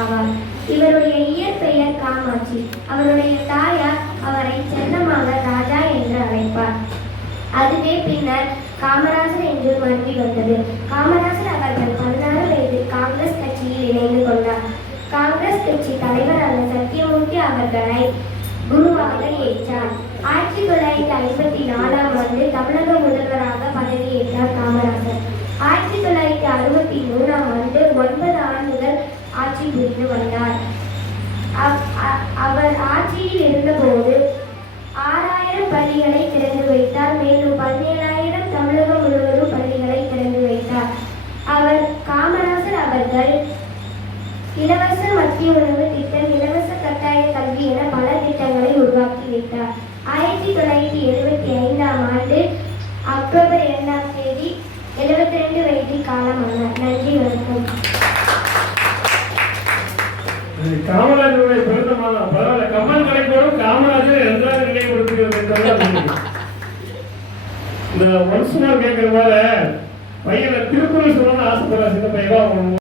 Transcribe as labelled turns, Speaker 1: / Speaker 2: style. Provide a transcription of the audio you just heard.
Speaker 1: ஆவார் இவருடைய இயற்பெயர் காமாட்சி. அவருடைய தாயார் அவரை செல்லமாக ராஜா என்று அழைப்பார். அதுவே பின்னர் காமராஜர் என்று மருவி வந்தது. காமராஜர் அவர்கள் பதினாறு வயதில் காங்கிரஸ் கட்சியில் இணைந்து கொண்டார். காங்கிரஸ் கட்சி தலைவரான சத்தியமூர்த்தி அவர்களை குருவாக ஏற்றார் ஆயிரத்தி தொள்ளாயிரத்தி ஐம்பத்தி நாலாம் ஆண்டு தமிழக முதல்வராக பதவியேற்றார் காமராஜர் ஆயிரத்தி தொள்ளாயிரத்தி அறுபத்தி மூணாம் ஆண்டு ஒன்பது ஆண்டுகள் ஆட்சி வந்தார். அவர் ஆட்சியில் இருந்தபோது ஆறாயிரம் பள்ளிகளை திறந்து வைத்தார். மேலும் பதினேழாயிரம் தமிழகம் முழுவதும் பள்ளிகளை திறந்து வைத்தார். அவர் காமராசர் அவர்கள் இலவச மத்திய உணவு திட்டம் இலவச கட்டாய கல்வி என பல திட்டங்களை உருவாக்கி வைத்தார். ஆயிரத்தி தொள்ளாயிரத்தி எழுபத்தி ஐந்தாம் ஆண்டு அக்டோபர் இரண்டாம் தேதி எழுபத்தி ரெண்டு வயதில் காலமானார்.
Speaker 2: காமராஜருடைய பிறந்த மாதம் பரவாயில்ல கமல் கலைக்கோடும் காமராஜர் என்றாக நினைவுபடுத்துகிறது என்றால் இந்த ஒன்ஸ் கேட்கிற போல பையனை திருக்குறள் சொல்லணும்னு ஆசைப்படுற சின்ன பையன்.